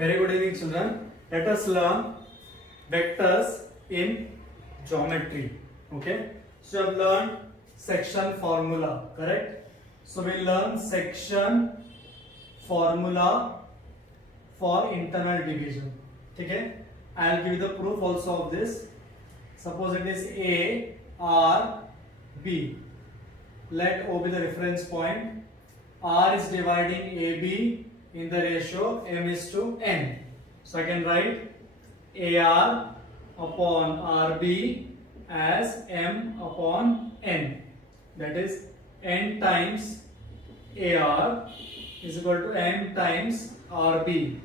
Very good evening, children. Let us learn vectors in geometry. Okay. So we have learned section formula, correct? So we learn section formula for internal division. Okay. I will give you the proof also of this. Suppose it is A, R, B. Let O be the reference point. R is dividing AB in the ratio m is to n. So I can write AR upon RB as m upon n. That is n times AR is equal to m times RB.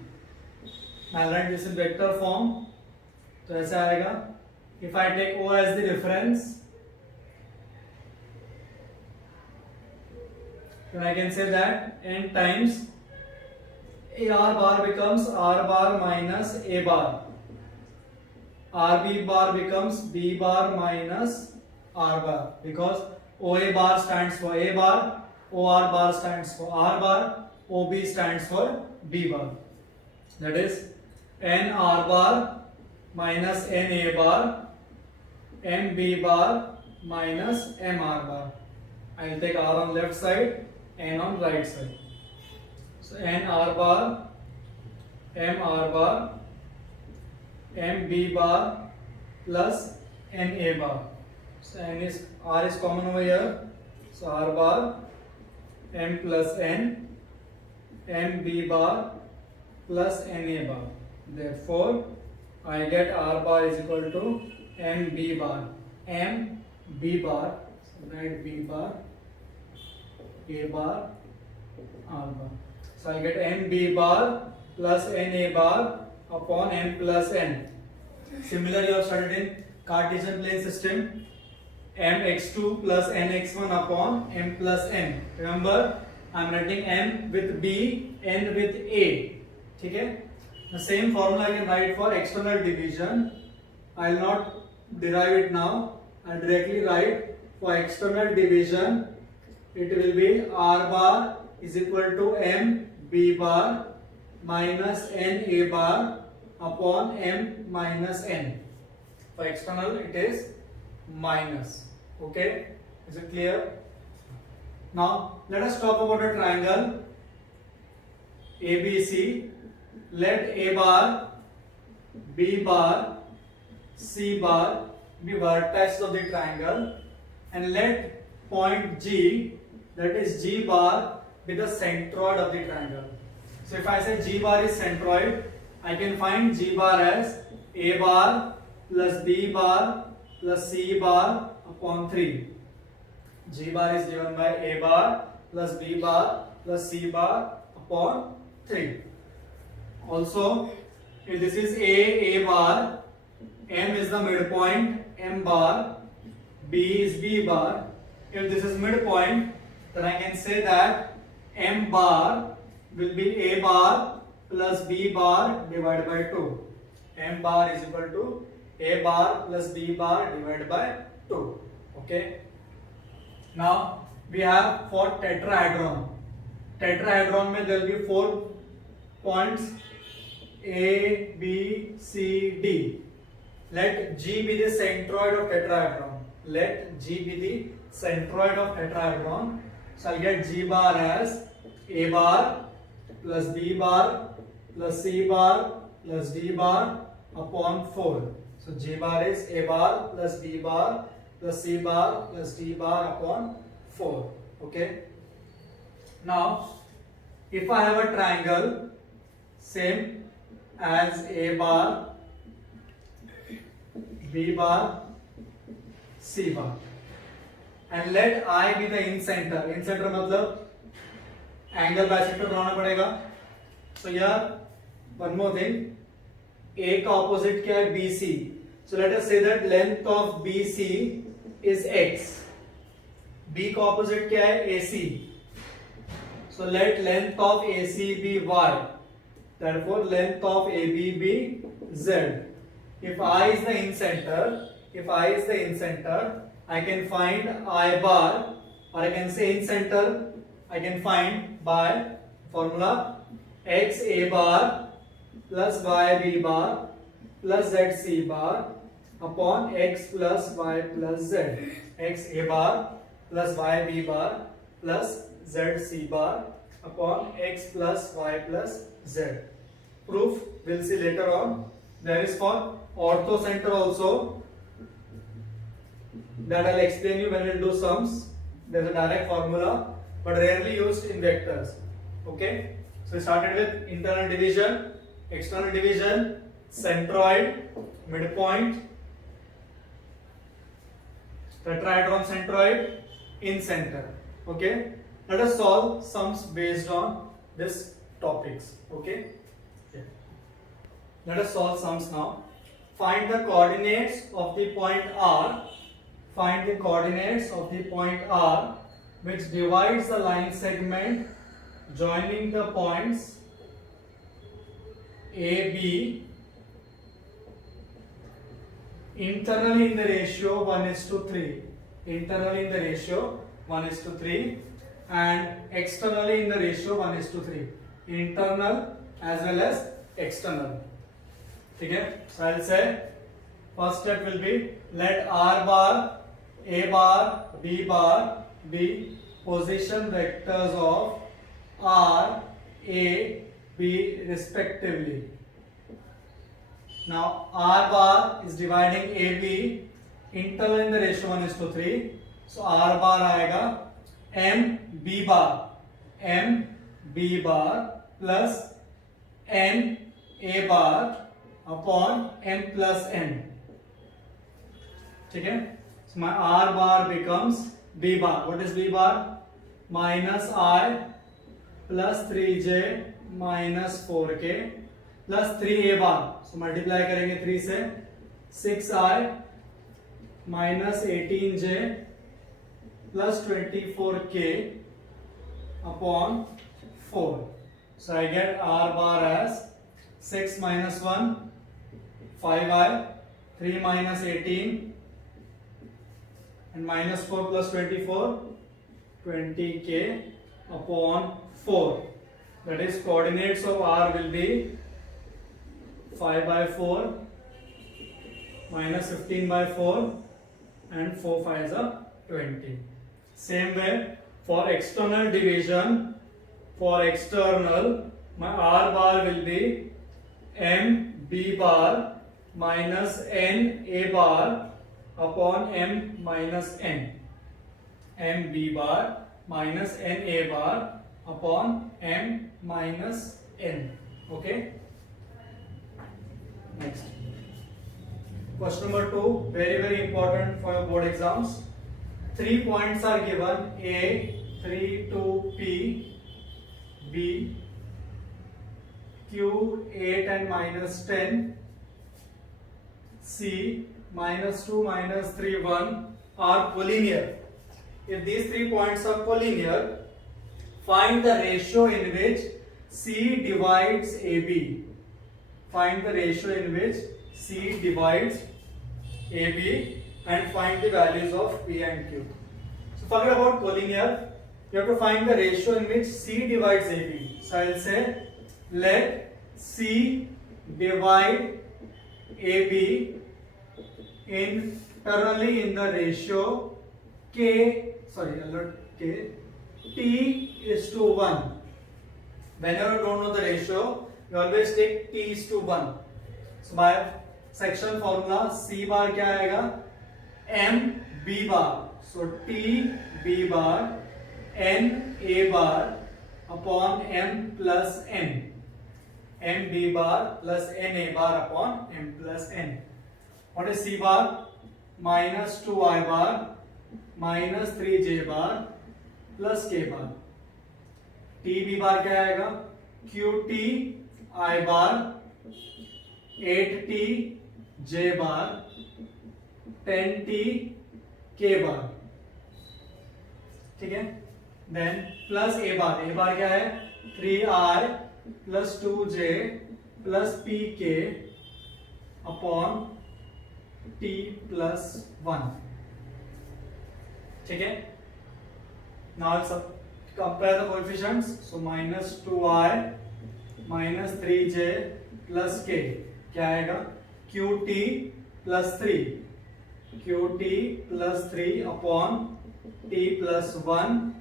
I'll write this in vector form. तो ऐसा आएगा. If I take O as the reference, then I can say that n times AR bar becomes R bar minus A bar. RB bar becomes B bar minus R bar, because OA bar stands for A bar, OR bar stands for R bar, OB stands for B bar. That is N R bar minus N A bar, M B bar minus M R bar. I will take R on left side, N on right side. So N R bar, M R bar, M B bar plus N A bar. So N is R is common over here. So R bar, M plus N, M B bar plus N A bar. Therefore, I get R bar is equal to M B bar. M B bar. So write B bar, A bar, R bar. So I get M B bar plus N A bar upon M plus N. Similarly, you have studied in Cartesian plane system, mx2 plus nx1 upon m plus n. Remember, I am writing m with B, n with A. Okay? The same formula I can write for external division. I will not derive it now. I will directly write for external division. It will be R bar is equal to m B bar minus n A bar upon m minus n. For external it is minus. Okay, is it clear? Now let us talk about a triangle ABC. Let A bar, B bar, C bar be vertices of the triangle, and let point G, that is G bar, be the centroid of the triangle. So if I say G bar is centroid, I can find G bar as A bar plus B bar plus C bar upon 3. G bar is given by A bar plus B bar plus C bar upon 3. Also, if this is A bar, M is the midpoint, M bar, B is B bar. If this is midpoint, then I can say that M bar will be A bar plus B bar divided by 2. M bar is equal to A bar plus B bar divided by 2. Okay. Now we have for tetrahedron. Tetrahedron mein there will be 4 points A, B, C, D. Let G be the centroid of tetrahedron. Let G be the centroid of tetrahedron. So I'll get G bar as A bar plus B bar plus C bar plus D bar upon 4. So G bar is A bar plus B bar plus C bar plus D bar upon 4. Okay. Now, if I have a triangle same as A bar, B bar, C bar, and let I be the in-center. In-center मतलब angle bisector बनाना पड़ेगा. So here one more thing. A का opposite क्या है? BC. So let us say that length of BC is x. B का opposite क्या है? AC. So let length of AC be y. Therefore length of AB be z. If I is the in-center, I can find I bar, or I can say in-center, I can find by formula x A bar plus yb bar plus zc bar upon x plus y plus z. X a bar plus yb bar plus zc bar upon x plus y plus z. Proof we'll see later on. There is for orthocenter also, that I'll explain you when we'll do sums. There's a direct formula but rarely used in vectors. Okay, so we started with internal division, external division, centroid, midpoint, tetrahedron centroid, in center. Okay, let us solve sums based on this topics. Okay, let us solve sums now. Find the coordinates of the point R. Find the coordinates of the point R which divides the line segment joining the points A, B internally in the ratio 1:3. Internally in the ratio 1:3 and externally in the ratio 1:3. Internal as well as external. Okay, so I'll say first step will be let R bar, A bar, B bar be position vectors of R, A, B respectively. Now R bar is dividing AB internal in the ratio 1:3. So R bar आएगा M B bar plus N A bar upon M plus N. ठीक है, so my R bar becomes B bar. What is B bar? Minus I plus 3j minus 4k plus 3a bar. So multiply करेंगे 3 से 6i minus 18j plus 24k upon 4. So I get R bar as 6 minus 1 5i, 3 minus 18 and minus 4 plus 24 20k upon 4. That is coordinates of R will be 5 by 4 minus 15 by 4 and 4 5s are 20. Same way for external division, for external my R bar will be M B bar minus N A bar upon M minus N. M B bar minus N A bar upon M minus N. Okay. Next. Question number 2, very important for your board exams. 3 points are given: A 3 to P, B Q 8 and minus 10, C minus 2 minus 3 1 are collinear. If these 3 points are collinear, find the ratio in which C divides AB. Find the ratio in which C divides AB and find the values of P and Q. So forget about collinear. You have to find the ratio in which C divides AB. So I will say let C divide AB internally in the ratio T is to 1. Whenever you don't know the ratio, you always take T is to 1. So my section formula C bar क्या आएगा? M B bar. So T B bar N A bar upon M plus N. M B bar plus N A bar upon M plus N. What is C bar? Minus 2I bar minus 3J bar plus K bar. T B bar क्या आएगा? QT I bar 8T J bar 10T K bar. ठीक है, then plus A bar. A bar क्या है? 3I plus 2J plus PK upon T plus 1. ठीक है, now let's compare the coefficients. So minus 2I minus 3J plus K, क्या आएगा Q T plus three, Q T plus three upon T plus one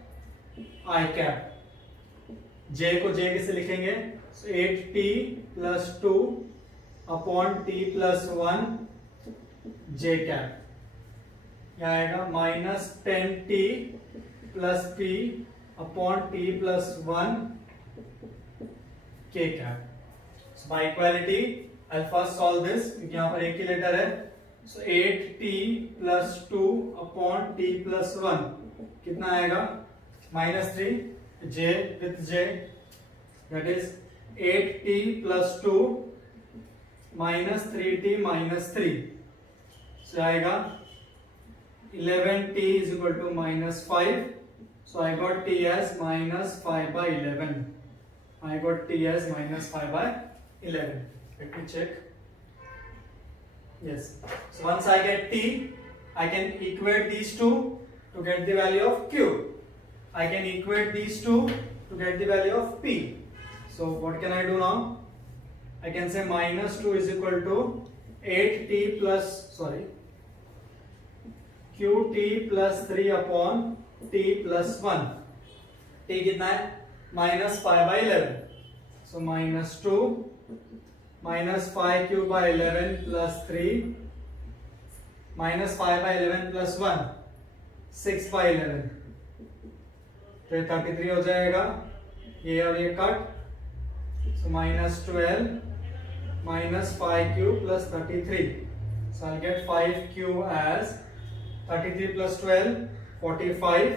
I cap. J को J कैसे लिखेंगे, eight T plus two upon T plus one J cap, क्या आएगा minus ten T plus P upon T plus one K cap. By equality I first solve this, क्योंकि यहाँ पर एक ही लेटर है। So eight T plus two upon T plus one कितना आएगा minus three, J with J that is eight T plus two minus three T minus three, so आएगा 11t is equal to minus 5. So I got t as minus 5 by 11. I got t as minus 5 by 11. Let me check. Yes. So once I get t, I can equate these two to get the value of q. I can equate these two to get the value of p. So what can I do now? I can say minus 2 is equal to 8t plus, sorry, qt plus 3 upon t plus 1, t कितना है minus 5 by 11, so minus 2 minus 5 cube by 11 plus 3 minus 5 by 11 plus 1 6 by 11, तो 33 हो जाएगा, ये और ये cut, so minus 12 minus 5 cube plus 33, so I'll get 5 cube as 33 plus 12, 45.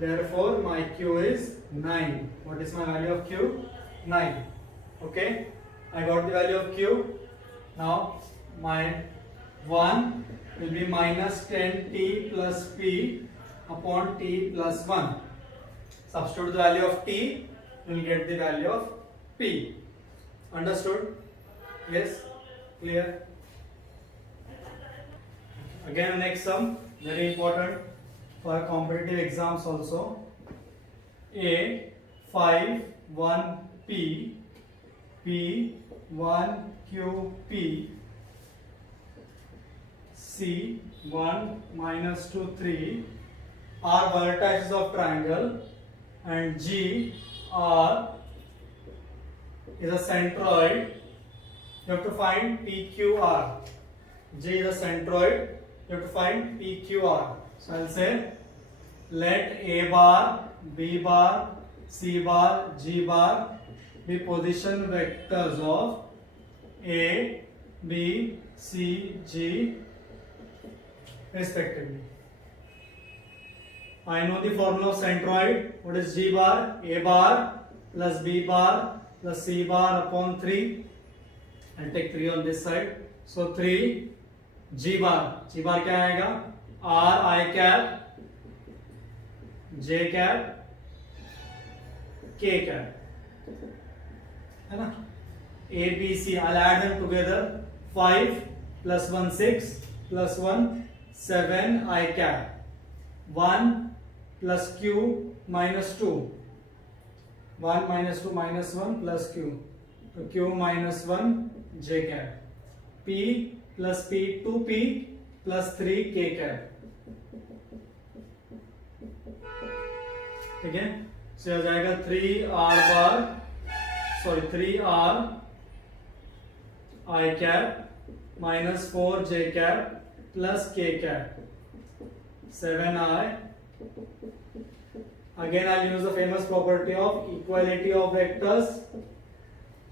Therefore, my Q is 9. What is my value of Q? 9. Okay, I got the value of Q. Now, my 1 will be minus 10t plus p upon t plus 1. Substitute the value of t, you will get the value of p. Understood? Yes? Clear? Again, next sum. Very important for competitive exams also. A 5 1 P P 1 Q P C 1 minus 2 3 are vertices of triangle and G R is a centroid. You have to find PQR. G is a centroid. You have to find PQR. So I'll say let A bar, B bar, C bar, G bar be position vectors of A, B, C, G respectively. I know the formula of centroid. What is G bar? A bar plus B bar plus C bar upon 3. I'll take 3 on this side. So 3 G bar क्या आएगा R I cap J cap K cap, है ना, A B C. I'll add them together. 5 plus 1 6 plus 1 7 I cap, 1 plus Q minus 2, 1 minus 2 minus 1 plus Q, so Q minus 1 J cap, P plus P 2P plus 3 K cap, ठीक है। से आ जाएगा 3R bar, sorry 3R I cap minus 4 J cap plus K cap, 7I. Again I'll use the famous property of equality of vectors.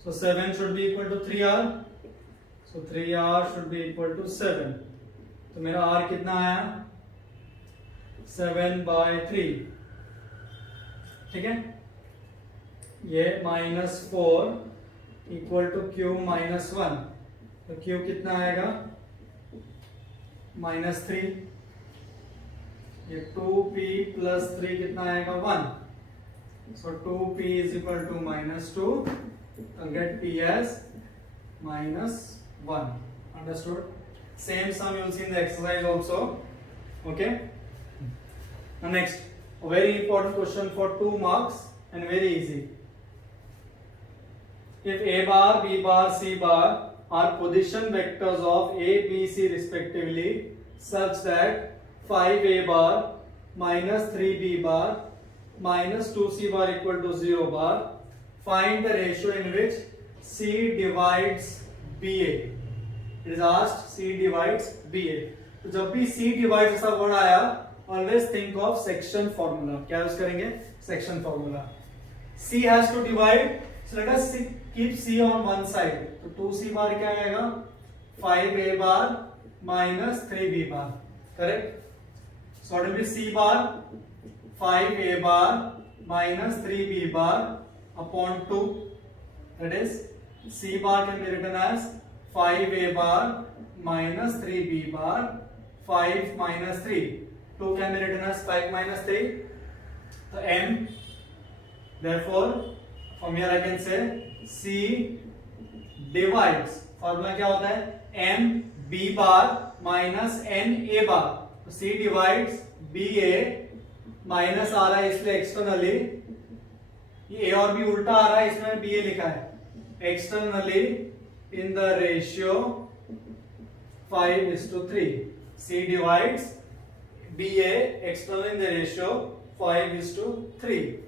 So 7 should be equal to 3R. So 3R should be equal to 7. तो मेरा R कितना आया 7 by 3, ठीक है। ये minus 4 equal to Q minus 1, तो Q कितना आएगा minus 3, ये 2P plus 3 कितना आएगा 1, so 2P is equal to minus 2, I'll get P as minus 1. Understood? Same sum you will see in the exercise also. Okay. Now next, a very important question for 2 marks and very easy. if a bar, b bar, c bar are position vectors of a, b, c respectively such that 5a bar minus 3b bar minus 2c bar equal to 0 bar, find the ratio in which c divides ba. It is asked c divides ba. तो जब भी c divides ऐसा word आया, always think of section formula. क्या use करेंगे? Section formula. c has to divide, so let us keep c on one side. तो 2c bar क्या आएगा? 5a bar minus 3b bar. Correct? So what will be c bar? 5a bar minus 3b bar upon 2. That is c bar can be written as 5a bar minus 3b bar 5 minus 3. 2 can be written as 5 minus 3. So m, therefore from here I can say c divides, formula क्या होता है? m b bar minus n a bar. तो c divides b a minus आ रहा है इसलिए externally, ये a और b उल्टा आ रहा है इसमें b a लिखा है, externally in the ratio 5:3. C divides BA externally in the ratio 5:3.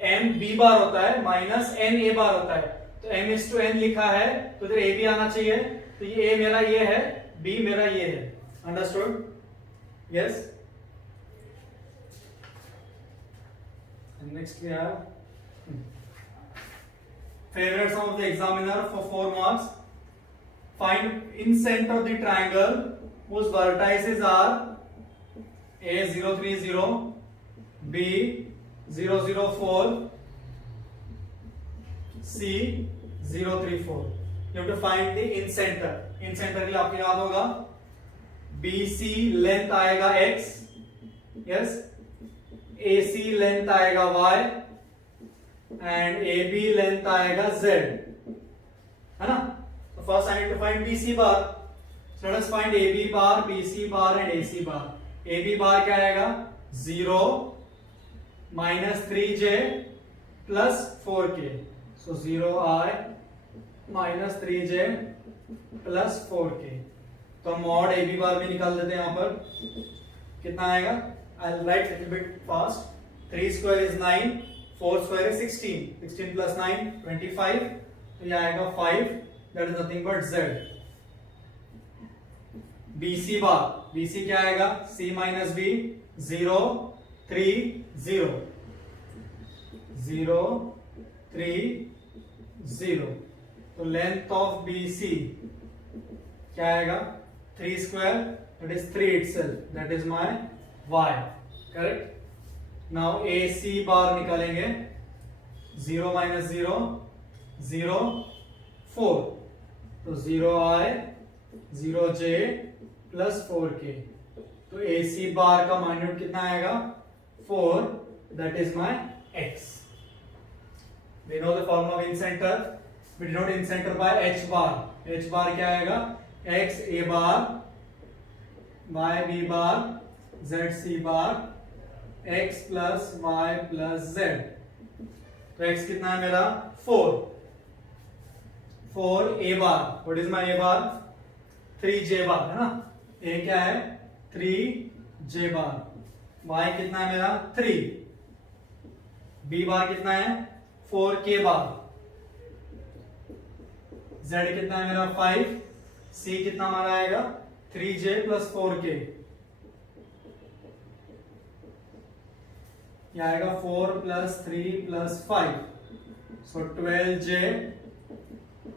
M B bar होता है माइनस N A bar होता है, तो M/N लिखा है तो इधर A भी आना चाहिए, तो ये A मेरा ये है, B मेरा ये है. Understood? Yes. Next we have favorite sum of the examiner for 4 marks. Find in center of the triangle whose vertices are A030, B004, C034. You have to find the in center. In center के लिए आपको याद होगा BC length आएगा X, yes, AC length आएगा Y and AB length आएगा Z, है ना? So first I need to find BC bar. So let us find AB bar, BC bar and AC bar. AB bar क्या आएगा? 0 minus 3j plus 4k. So 0i minus 3j plus 4k. तो हम mod AB bar भी निकाल देते हैं यहाँ पर. कितना आएगा? I'll write little bit fast. 3 square is 9, 4 square is 16. 16 plus 9 25. तो ये आएगा 5. That is nothing but Z. BC bar. BC क्या आएगा? C minus B 0 3 0 0 3 0. तो length of BC क्या आएगा? 3 square. That is 3 itself. That is my Y. Correct? Now AC bar निकालेंगे. 0 minus 0 0 4. तो 0i 0j plus 4k. तो AC बार का minute कितना आएगा? 4. That is my x. We know the formula of in center. We denote in center by h bar. H bar क्या आएगा? x a bar, y b bar, z c bar, x plus y plus z. तो x कितना है मेरा? 4. 4 a bar. What is my a bar? 3j bar, है ना? a क्या है? 3j bar. y कितना है मेरा? 3. b bar कितना है? 4k bar. z कितना है मेरा? 5. c कितना हमारा आएगा? 3j plus 4k. यह आएगा 4 plus 3 plus 5. So 12j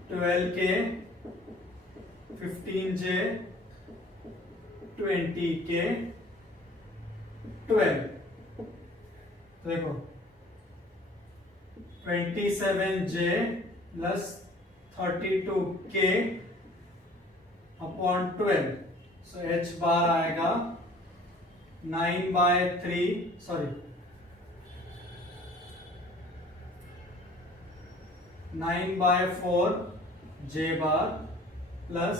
12k 15j 20k 12. तो देखो 27j plus 32k upon 12. So h bar आएगा 9 by 3 sorry 9 by 4 j bar plus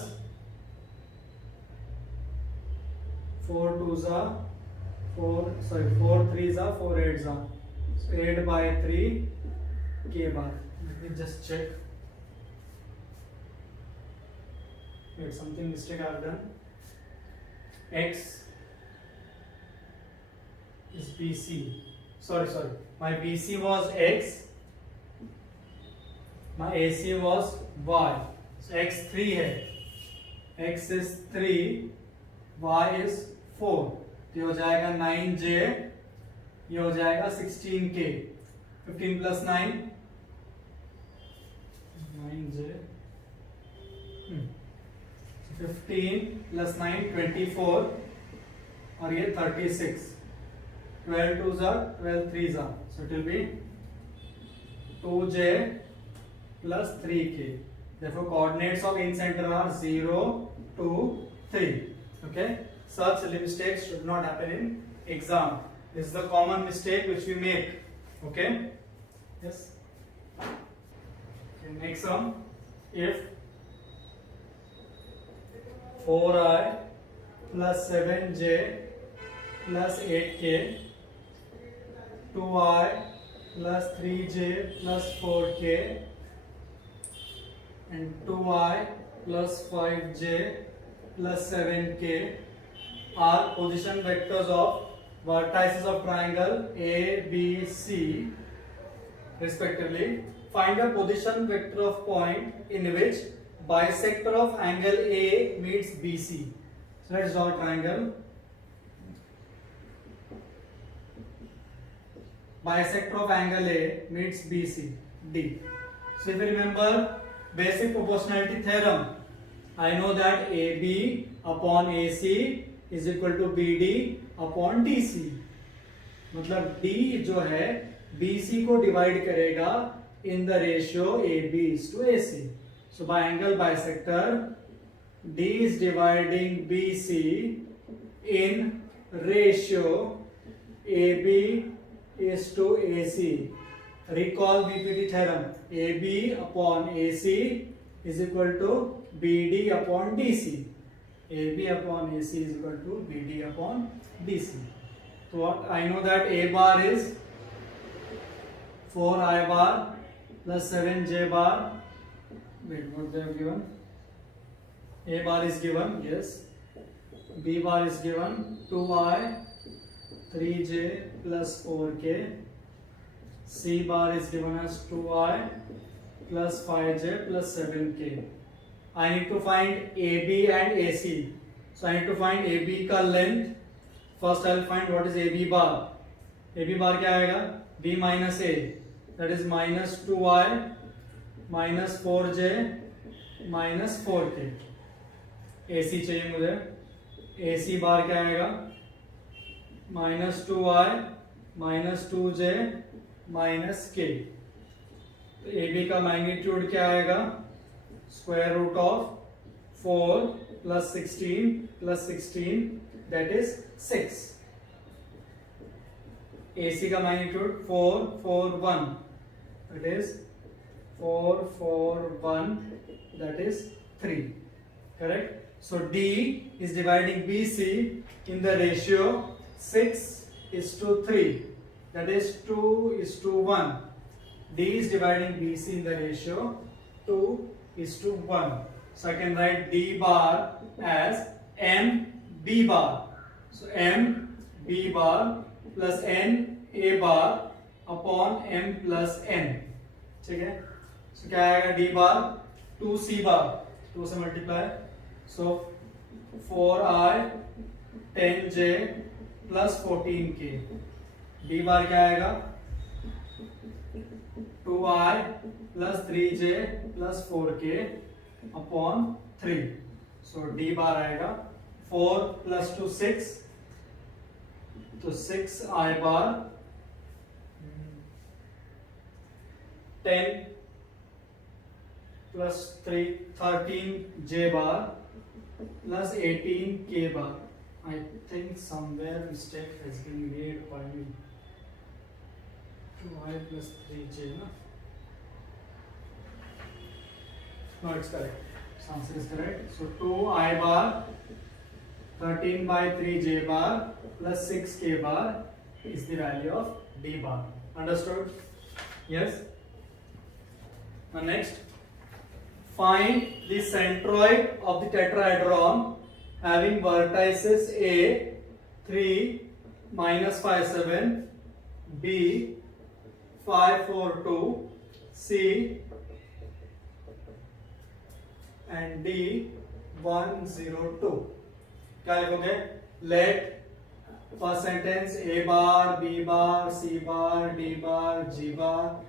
4 2s are 4 sorry 4 3s are 4 8s are, so 8 by 3 k bar. Let me just check. Wait, something mistake I have done. X is BC. Sorry. My BC was X. My AC was Y. So X 3 है. X is 3, Y is 4. तो ये हो जाएगा 9J, ये हो जाएगा 16K. 15 plus 9, 9J. 15 plus 9, 24. और ये 36. 12 2s are 12 3s are. So it will be 2J plus 3K. Therefore, coordinates of in center are 0, 2, 3. Okay. Such silly mistakes should not happen in exam. This is the common mistake which we make. Okay. Yes. Okay, next one. If 4i plus 7j plus 8k, 2i plus 3j plus 4k, and 2i plus 5j plus 7k are position vectors of vertices of triangle ABC respectively. Find a position vector of point in which bisector of angle A meets BC. So let's draw a triangle. Bisector of angle A meets BC, D. So if you remember basic proportionality theorem, I know that AB upon AC is equal to BD upon DC. मतलब D जो है BC को divide करेगा in the ratio AB is to AC. So by angle bisector, D is dividing BC in ratio AB is to AC. Recall BPT theorem. AB upon AC is equal to BD upon DC. AB upon AC is equal to BD upon DC. So what I know that A bar is 4I bar plus 7J bar. Wait, what they have given? A bar is given, yes. B bar is given 2I 3J plus 4K. C bar is given as 2I plus 5J plus 7K. I need to find AB and AC. So I need to find AB का length. First I will find what is AB bar. AB bar क्या आएगा? B minus A. That is minus 2I minus 4J minus 4K. AC चाहिए मुझे. AC bar क्या आएगा? Minus 2I minus 2J minus K. तो AB का magnitude क्या आएगा? Square root of 4 plus 16 plus 16, that is 6. AC का magnitude 4 4 1, that is 4 4 1, that is 3. Correct? So D is dividing BC in the ratio 6 is to 3, that is 2 is to 1. D is dividing BC in the ratio 2 is to 1. So I can write D bar as M B bar. So M B bar plus N A bar upon M plus N. ठीक है? So क्या आएगा D bar? 2 C bar. 2 से multiply. So 4I 10J plus 14K. D bar क्या आएगा? 2I plus 3J plus 4K upon 3. So D bar आएगा 4 plus 2 6. तो 6I bar 10 plus 3 13J bar plus 18K bar. I think somewhere mistake has been made by me. 2I plus 3J, no? No, it's correct. This answer is correct. So 2I bar 13 by 3J bar plus 6K bar is the value of D bar. Understood? Yes? Now next, find the centroid of the tetrahedron having vertices A 3 minus 5 7, B 5 4 2, C and D 1 0 2. क्या लिखोगे? Let first sentence A bar, B bar, C bar, D bar, G bar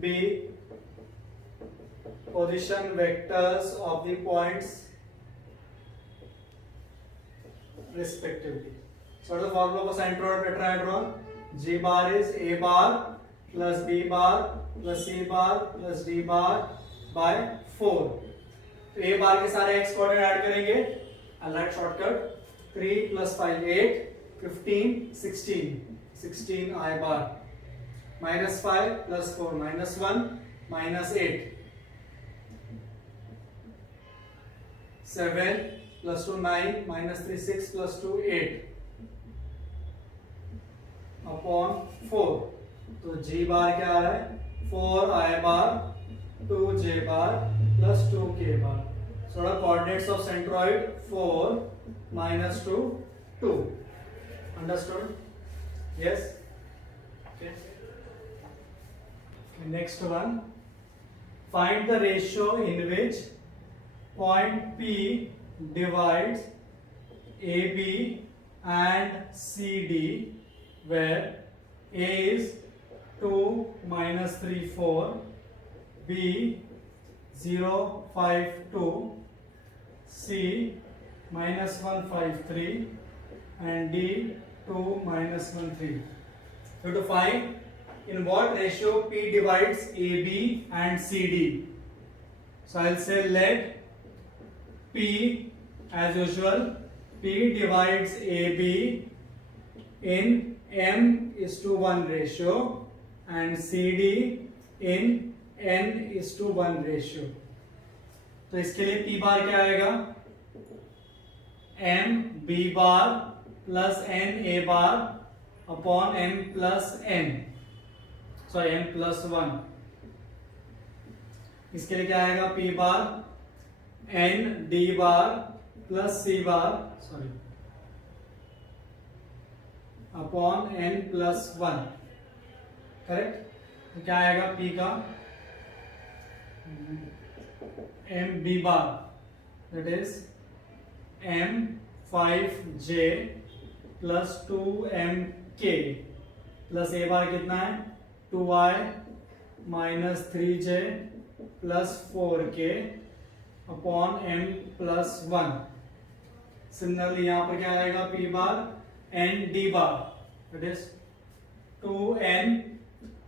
be position vectors of the points respectively. So what is the formula for centroid tetrahedron? G bar is A bar plus B bar plus C bar plus D bar by 4. तो A bar के सारे x coordinate add करेंगे, I'll write shortcut. 3 plus 5 8, 15 16, 16 I bar. Minus 5 plus 4 minus 1 minus 8. 7 plus 2 9 minus 3 6 plus 2 8 upon 4. तो G bar क्या आ रहा है? 4 I bar 2 J bar plus 2 K bar. So the coordinates of centroid 4 minus 2 2. Understood? Yes. Okay. Next one. Find the ratio in which point P divides AB and CD, where A is 2 minus 3 4, B 0 5 2, C minus 1 5 3 and D 2 minus 1 3. So to find in what ratio P divides AB and CD. So I'll say let P, as usual, P divides AB in m is to 1 ratio and CD in n is to 1 ratio. तो इसके लिए P बार क्या आएगा? m B bar plus n A bar upon m plus n. Sorry, m plus 1. इसके लिए क्या आएगा? P bar n D bar plus C bar, sorry, upon n plus 1. Correct? तो क्या आएगा P का? m B bar, that is m 5j plus 2mk plus A bar कितना है? 2i minus 3j plus 4k upon m plus 1. Similarly यहाँ पर क्या आएगा? P bar n D bar, that is 2n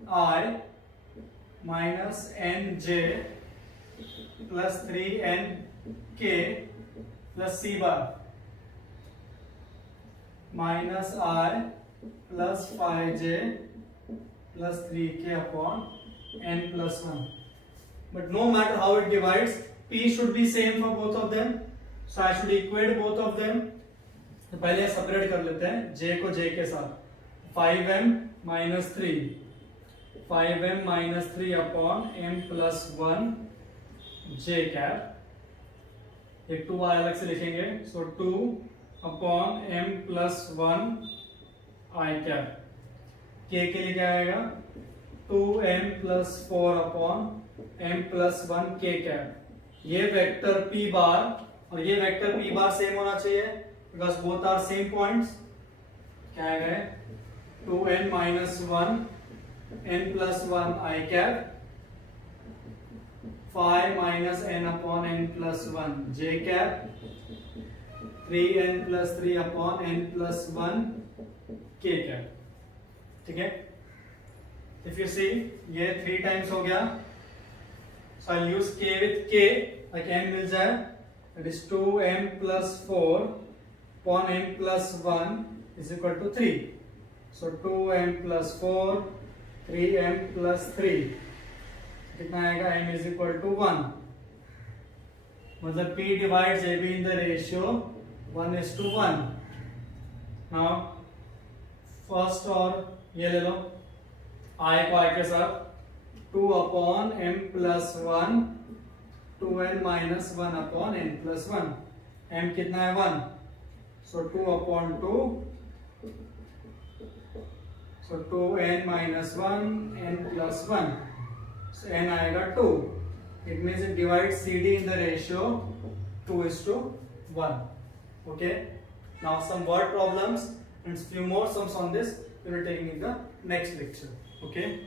I minus nj plus 3n k plus C bar minus I plus 5j plus 3k upon n plus 1. But no matter how it divides, P should be same for both of them. So I should equate both of them. तो पहले separate कर लेते हैं J को J के साथ. 5m minus 3, 5m minus 3 upon m plus 1 j cap. एक 2 अलग से लिखेंगे. So 2 upon m plus 1 I cap. K के लिए क्या आएगा? 2m plus 4 upon m plus 1 k cap. ये वेक्टर P बार और ये वेक्टर P बार सेम होना चाहिए because both are same points. क्या आएगा? 2n minus 1 n plus 1 I cap, 5 minus n upon n plus 1 j cap, 3n plus 3 upon n plus 1 k cap. ठीक है? If you see, ये 3 times हो गया. So I'll use k with k, like n मिल जाए. That is 2m plus 4 upon m plus 1 is equal to 3. So 2m plus 4, 3m plus 3. कितना आएगा? m is equal to 1. मतलब P divides AB in the ratio 1 is to 1. Now first और ये ले लो, I को I के साथ 2 upon m plus 1 2n minus 1 upon n plus 1. m कितना है 1, so 2 upon 2, so 2n minus 1 n plus 1, so n आएगा 2. It means it divides CD in the ratio 2:1. Okay, now some word problems and few more sums on this we will take in the next lecture. Okay.